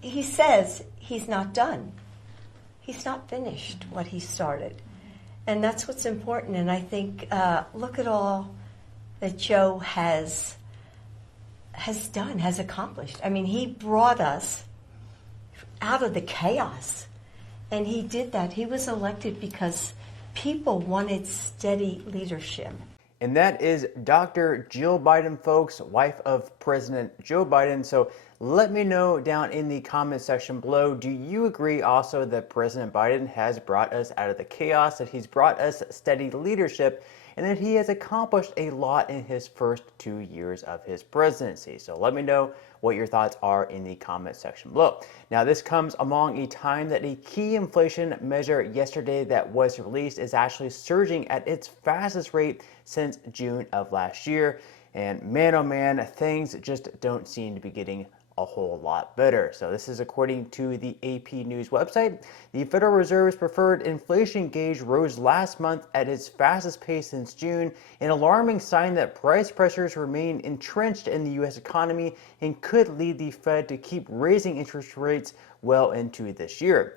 He says he's not done. He's not finished what he started. And that's what's important. And I think, look at all that Joe has done, has accomplished. I mean, he brought us out of the chaos. And he did that. He was elected because people wanted steady leadership. And that is Dr. Jill Biden, folks, wife of President Joe Biden. So let me know down in the comment section below, do you agree also that President Biden has brought us out of the chaos, that he's brought us steady leadership, and that he has accomplished a lot in his first 2 years of his presidency? So let me know what your thoughts are in the comment section below. Now, this comes along a time that a key inflation measure yesterday that was released is actually surging at its fastest rate since June of last year. And man, oh man, things just don't seem to be getting a whole lot better. So this is according to the AP News website. The Federal Reserve's preferred inflation gauge rose last month at its fastest pace since June, an alarming sign that price pressures remain entrenched in the U.S. economy and could lead the Fed to keep raising interest rates well into this year.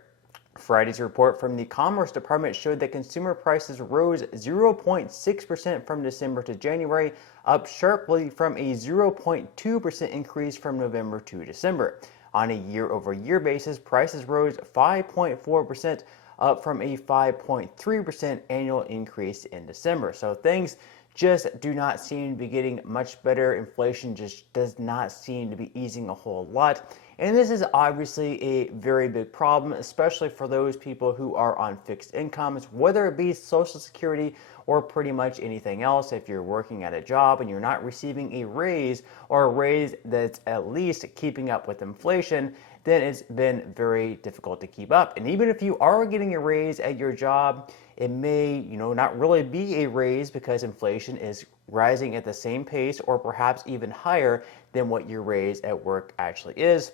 Friday's report from the Commerce Department showed that consumer prices rose 0.6% from December to January, up sharply from a 0.2% increase from November to December. On a year-over-year basis, prices rose 5.4%, up from a 5.3% annual increase in December. So things just do not seem to be getting much better. Inflation just does not seem to be easing a whole lot. And this is obviously a very big problem, especially for those people who are on fixed incomes, whether it be Social Security or pretty much anything else. If you're working at a job and you're not receiving a raise, or a raise that's at least keeping up with inflation, then it's been very difficult to keep up. And even if you are getting a raise at your job, it may, not really be a raise because inflation is rising at the same pace or perhaps even higher than what your raise at work actually is.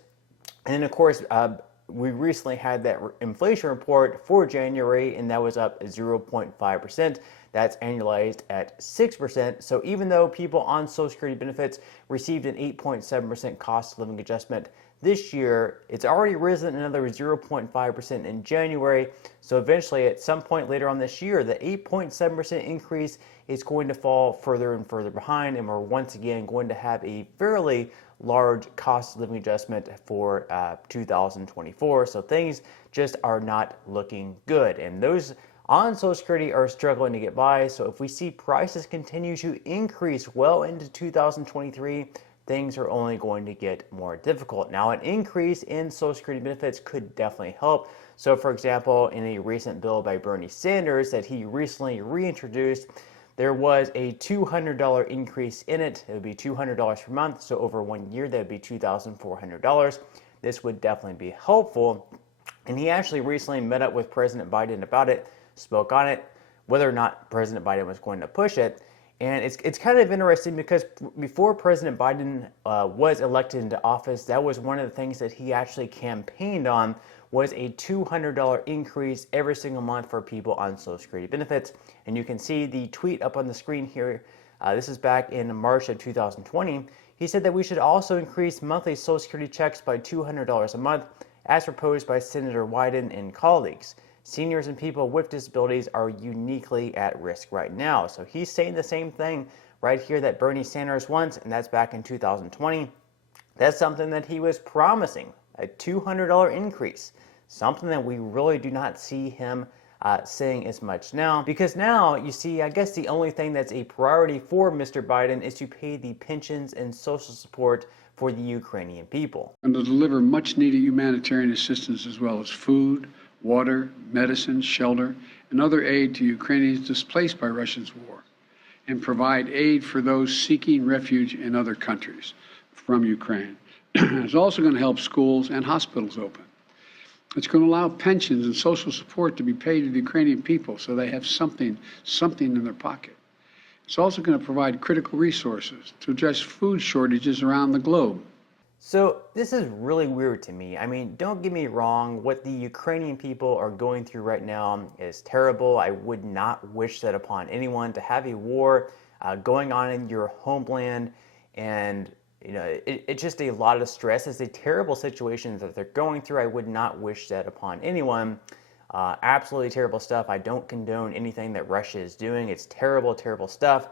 And of course, we recently had that inflation report for January, and that was up 0.5%. That's annualized at 6%. So even though people on Social Security benefits received an 8.7% cost of living adjustment this year, it's already risen another 0.5% in January. So eventually, at some point later on this year, the 8.7% increase is going to fall further and further behind, and we're once again going to have a fairly large cost of living adjustment for 2024. So things just are not looking good, and those on Social Security are struggling to get by. So if we see prices continue to increase well into 2023, things are only going to get more difficult. Now, an increase in Social Security benefits could definitely help. So for example, in a recent bill by Bernie Sanders that he recently reintroduced, there was a $200 increase in it. It would be $200 per month. So over 1 year, that would be $2,400. This would definitely be helpful. And he actually recently met up with President Biden about it, spoke on it, whether or not President Biden was going to push it. And it's kind of interesting because before President Biden was elected into office, that was one of the things that he actually campaigned on, was a $200 increase every single month for people on Social Security benefits. And you can see the tweet up on the screen here. This is back in March of 2020. He said that we should also increase monthly Social Security checks by $200 a month, as proposed by Senator Wyden and colleagues. Seniors and people with disabilities are uniquely at risk right now. So he's saying the same thing right here that Bernie Sanders wants, and that's back in 2020. That's something that he was promising, a $200 increase, something that we really do not see him saying as much now. Because now, you see, I guess the only thing that's a priority for Mr. Biden is to pay the pensions and social support for the Ukrainian people. And to deliver much needed humanitarian assistance as well as food, water, medicine, shelter, and other aid to Ukrainians displaced by Russia's war, and provide aid for those seeking refuge in other countries from Ukraine. It's also going to help schools and hospitals open. It's going to allow pensions and social support to be paid to the Ukrainian people so they have something in their pocket. It's also going to provide critical resources to address food shortages around the globe. So this is really weird to me. I mean, don't get me wrong, what the Ukrainian people are going through right now is terrible. I would not wish that upon anyone, to have a war going on in your homeland and it's just a lot of stress. It's a terrible situation that they're going through. I would not wish that upon anyone. Absolutely terrible stuff. I don't condone anything that Russia is doing. It's terrible, terrible stuff.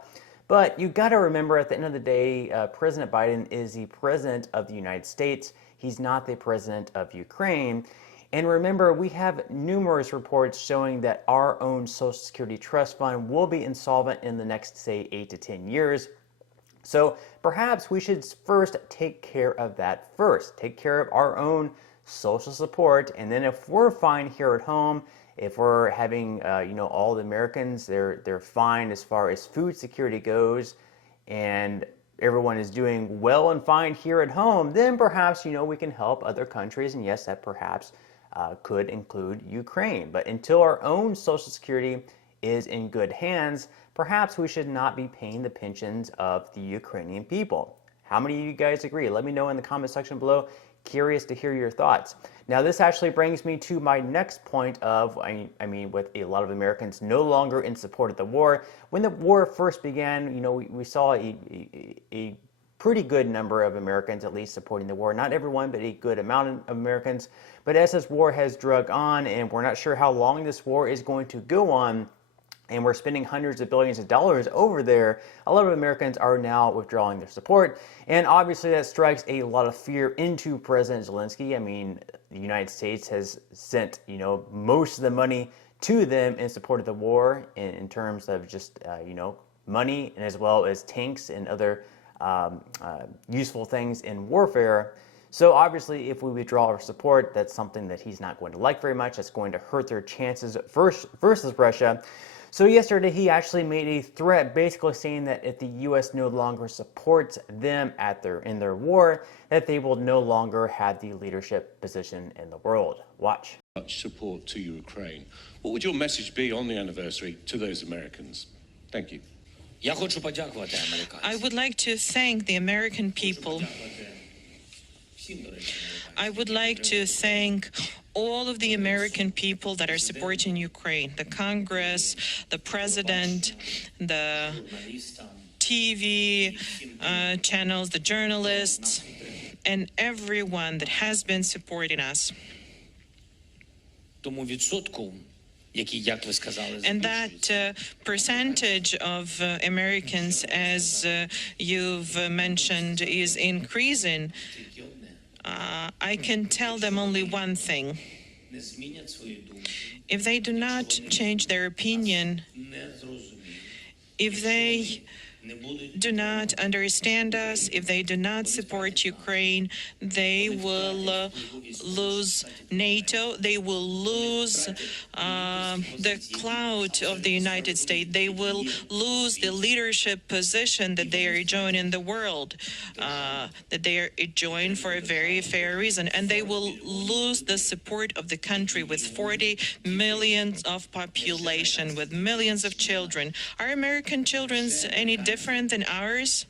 But you got to remember, at the end of the day, President Biden is the president of the United States. He's not the president of Ukraine. And remember, we have numerous reports showing that our own Social Security trust fund will be insolvent in the next, say, 8 to 10 years. So perhaps we should first take care of that first. Take care of our own social support, and then if we're fine here at home, if we're having, all the Americans, they're fine as far as food security goes, and everyone is doing well and fine here at home, then perhaps, we can help other countries, and yes, that perhaps could include Ukraine. But until our own Social Security is in good hands, perhaps we should not be paying the pensions of the Ukrainian people. How many of you guys agree? Let me know in the comment section below. Curious to hear your thoughts. Now, this actually brings me to my next point of, with a lot of Americans no longer in support of the war. When the war first began, we saw a pretty good number of Americans at least supporting the war. Not everyone, but a good amount of Americans. But as this war has drug on, and we're not sure how long this war is going to go on, and we're spending hundreds of billions of dollars over there, a lot of Americans are now withdrawing their support. And obviously that strikes a lot of fear into President Zelensky. The United States has sent, most of the money to them in support of the war in terms of just, money, and as well as tanks and other useful things in warfare. So obviously, if we withdraw our support, that's something that he's not going to like very much. That's going to hurt their chances versus Russia. So yesterday, he actually made a threat, basically saying that if the U.S. no longer supports them in their war, that they will no longer have the leadership position in the world. Watch. Much support to Ukraine. What would your message be on the anniversary to those Americans? Thank you. I would like to thank the American people. I would like to thank all of the American people that are supporting Ukraine, the Congress, the President, the TV channels, the journalists, and everyone that has been supporting us. And that percentage of Americans, as you've mentioned, is increasing. I can tell them only one thing. If they do not change their opinion, if they do not understand us, if they do not support Ukraine, they will lose NATO, they will lose the clout of the United States, they will lose the leadership position that they are enjoying in the world, that they are enjoying for a very fair reason, and they will lose the support of the country with 40 million of population, with millions of children. Are American children any different than ours?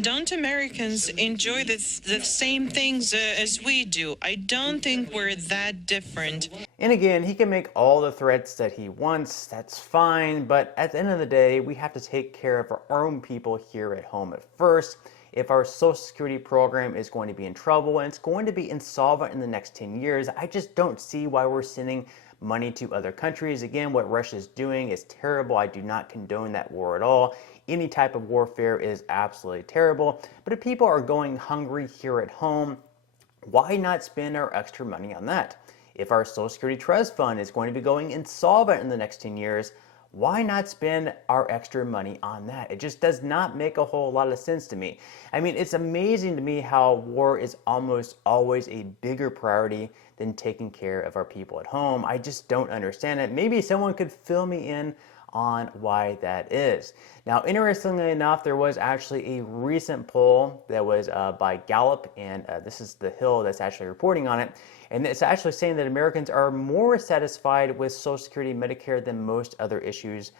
Don't Americans enjoy the same things as we do? I don't think we're that different. And again, he can make all the threats that he wants, that's fine, but at the end of the day, we have to take care of our own people here at home at first. If our Social Security program is going to be in trouble and it's going to be insolvent in the next 10 years, I just don't see why we're sending money to other countries. Again, what Russia is doing is terrible. I do not condone that war at all. Any type of warfare is absolutely terrible. But if people are going hungry here at home, why not spend our extra money on that? If our Social Security Trust Fund is going to be going insolvent in the next 10 years, why not spend our extra money on that? It just does not make a whole lot of sense to me. It's amazing to me how war is almost always a bigger priority than taking care of our people at home. I just don't understand it. Maybe someone could fill me in on why that is. Now, interestingly enough, there was actually a recent poll that was by Gallup, and this is the Hill that's actually reporting on it. And it's actually saying that Americans are more satisfied with Social Security and Medicare than most other issues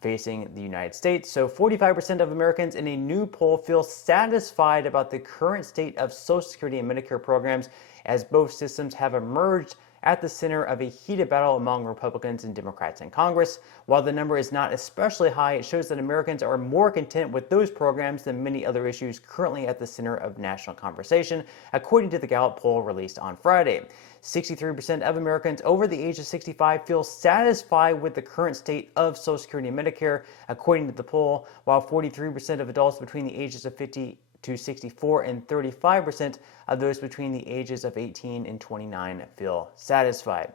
facing the United States. So 45% of Americans in a new poll feel satisfied about the current state of Social Security and Medicare programs, as both systems have emerged at the center of a heated battle among Republicans and Democrats in Congress. While the number is not especially high, it shows that Americans are more content with those programs than many other issues currently at the center of national conversation, according to the Gallup poll released on Friday. 63% of Americans over the age of 65 feel satisfied with the current state of Social Security and Medicare, according to the poll, while 43% of adults between the ages of 50 to 64 and 35% of those between the ages of 18 and 29 feel satisfied.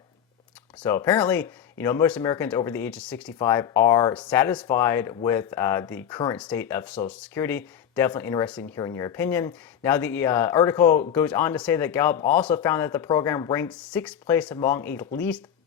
So apparently, most Americans over the age of 65 are satisfied with the current state of Social Security. Definitely interested in hearing your opinion. Now, the article goes on to say that Gallup also found that the program ranks 6th place among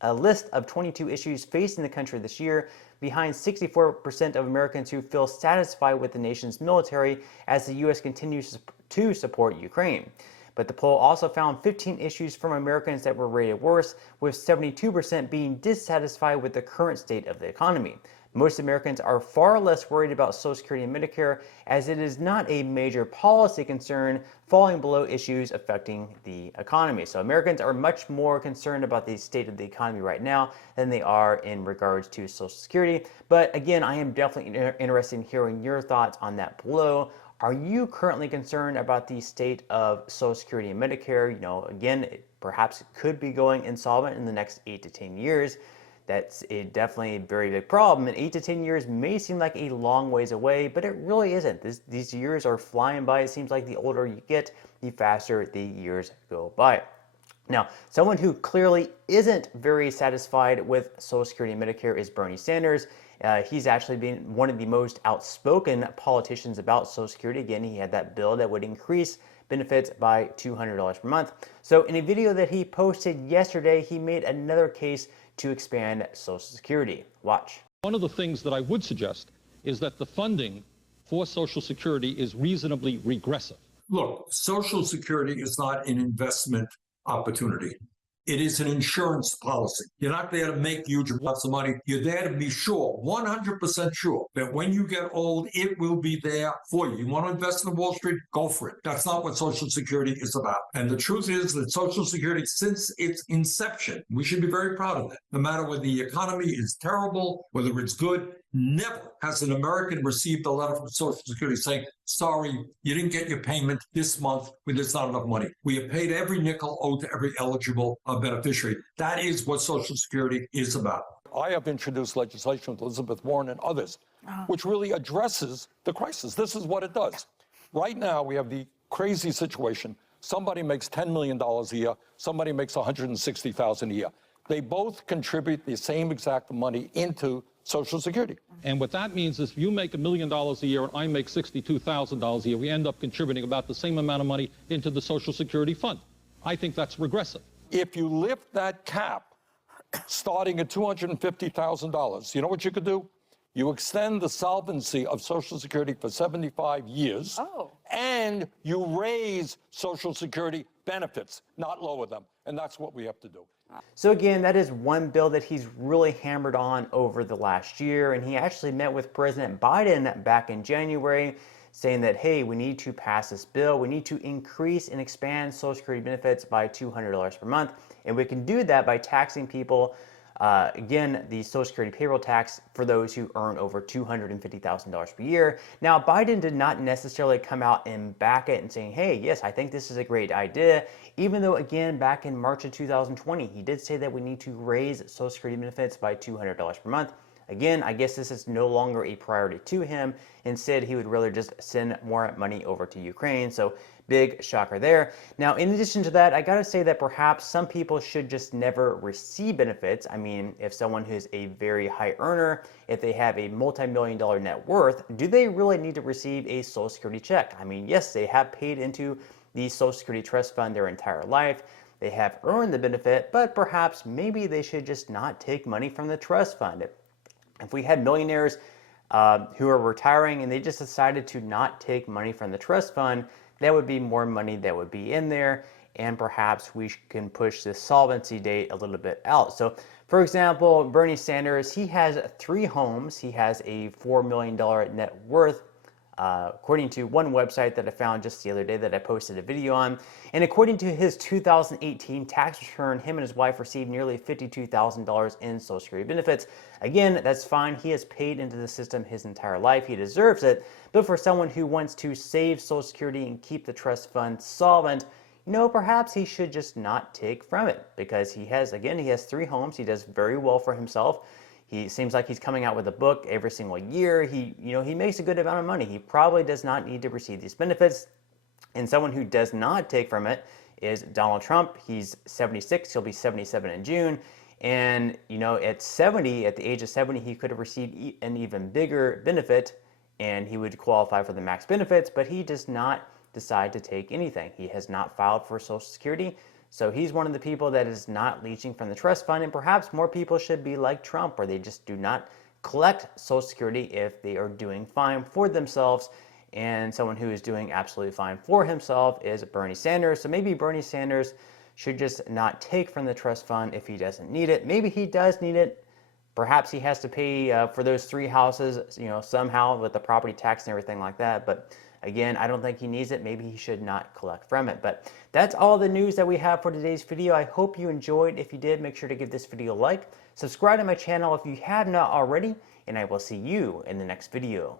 a list of 22 issues facing the country this year, behind 64% of Americans who feel satisfied with the nation's military as the U.S. continues to support Ukraine. But the poll also found 15 issues from Americans that were rated worse, with 72% being dissatisfied with the current state of the economy. Most Americans are far less worried about Social Security and Medicare, as it is not a major policy concern, falling below issues affecting the economy. So Americans are much more concerned about the state of the economy right now than they are in regards to Social Security. But again, I am definitely interested in hearing your thoughts on that below. Are you currently concerned about the state of Social Security and Medicare? Again, perhaps it could be going insolvent in the next 8 to 10 years. That's definitely a very big problem, and 8 to 10 years may seem like a long ways away, but it really isn't. These years are flying by. It seems like the older you get, the faster the years go by. Now, someone who clearly isn't very satisfied with Social Security and Medicare is Bernie Sanders. He's actually been one of the most outspoken politicians about Social Security. Again, he had that bill that would increase benefits by $200 per month. So in a video that he posted yesterday, he made another case to expand Social Security. Watch. One of the things that I would suggest is that the funding for Social Security is reasonably regressive. Look, Social Security is not an investment opportunity. It is an insurance policy. You're not there to make huge amounts of money. You're there to be sure, 100% sure, that when you get old, it will be there for you. You want to invest in Wall Street? Go for it. That's not what Social Security is about. And the truth is that Social Security, since its inception, we should be very proud of that. No matter whether the economy is terrible, whether it's good, never has an American received a letter from Social Security saying, sorry, you didn't get your payment this month when there's not enough money. We have paid every nickel owed to every eligible beneficiary. That is what Social Security is about. I have introduced legislation with Elizabeth Warren and others, which really addresses the crisis. This is what it does. Right now, we have the crazy situation. Somebody makes $10 million a year. Somebody makes $160,000 a year. They both contribute the same exact money into Social Security. And what that means is if you make $1 million a year and I make $62,000 a year, we end up contributing about the same amount of money into the Social Security fund. I think that's regressive. If you lift that cap starting at $250,000, you know what you could do? You extend the solvency of Social Security for 75 years, and you raise Social Security benefits, not lower them. And that's what we have to do. So again, that is one bill that he's really hammered on over the last year, and he actually met with President Biden back in January saying that, hey, we need to pass this bill. We need to increase and expand Social Security benefits by $200 per month, and we can do that by taxing people, again, the Social Security payroll tax for those who earn over $250,000 per year. Now, Biden did not necessarily come out and back it and saying, hey, yes, I think this is a great idea, even though, again, back in March of 2020, he did say that we need to raise Social Security benefits by $200 per month. Again, I guess this is no longer a priority to him. Instead, he would rather just send more money over to Ukraine. So big shocker there. Now, in addition to that, I got to say that perhaps some people should just never receive benefits. I mean, if someone who's a very high earner, if they have a multi-million-dollar net worth, do they really need to receive a Social Security check? I mean, yes, they have paid into the Social Security Trust Fund their entire life. They have earned the benefit, but perhaps maybe they should just not take money from the trust fund. If we had millionaires who are retiring and they just decided to not take money from the trust fund, that would be more money that would be in there, and perhaps we can push the solvency date a little bit out. So, for example, Bernie Sanders, he has 3 homes. He has a $4 million net worth according to one website that I found just the other day that I posted a video on. And according to his 2018 tax return, him and his wife received nearly $52,000 in Social Security benefits. Again, that's fine. He has paid into the system his entire life. He deserves it. But for someone who wants to save Social Security and keep the trust fund solvent, perhaps he should just not take from it, because he has 3 homes. He does very well for himself. He seems like he's coming out with a book every single year. He makes a good amount of money. He probably does not need to receive these benefits. And someone who does not take from it is Donald Trump. He's 76. He'll be 77 in June. And, at the age of 70, he could have received an even bigger benefit, and he would qualify for the max benefits, but he does not decide to take anything. He has not filed for Social Security. So he's one of the people that is not leeching from the trust fund, and perhaps more people should be like Trump, where they just do not collect Social Security if they are doing fine for themselves. And someone who is doing absolutely fine for himself is Bernie Sanders. So maybe Bernie Sanders should just not take from the trust fund if he doesn't need it. Maybe he does need it. Perhaps he has to pay for those 3 houses, somehow with the property tax and everything like that. But again, I don't think he needs it. Maybe he should not collect from it. But that's all the news that we have for today's video. I hope you enjoyed. If you did, make sure to give this video a like. Subscribe to my channel if you have not already. And I will see you in the next video.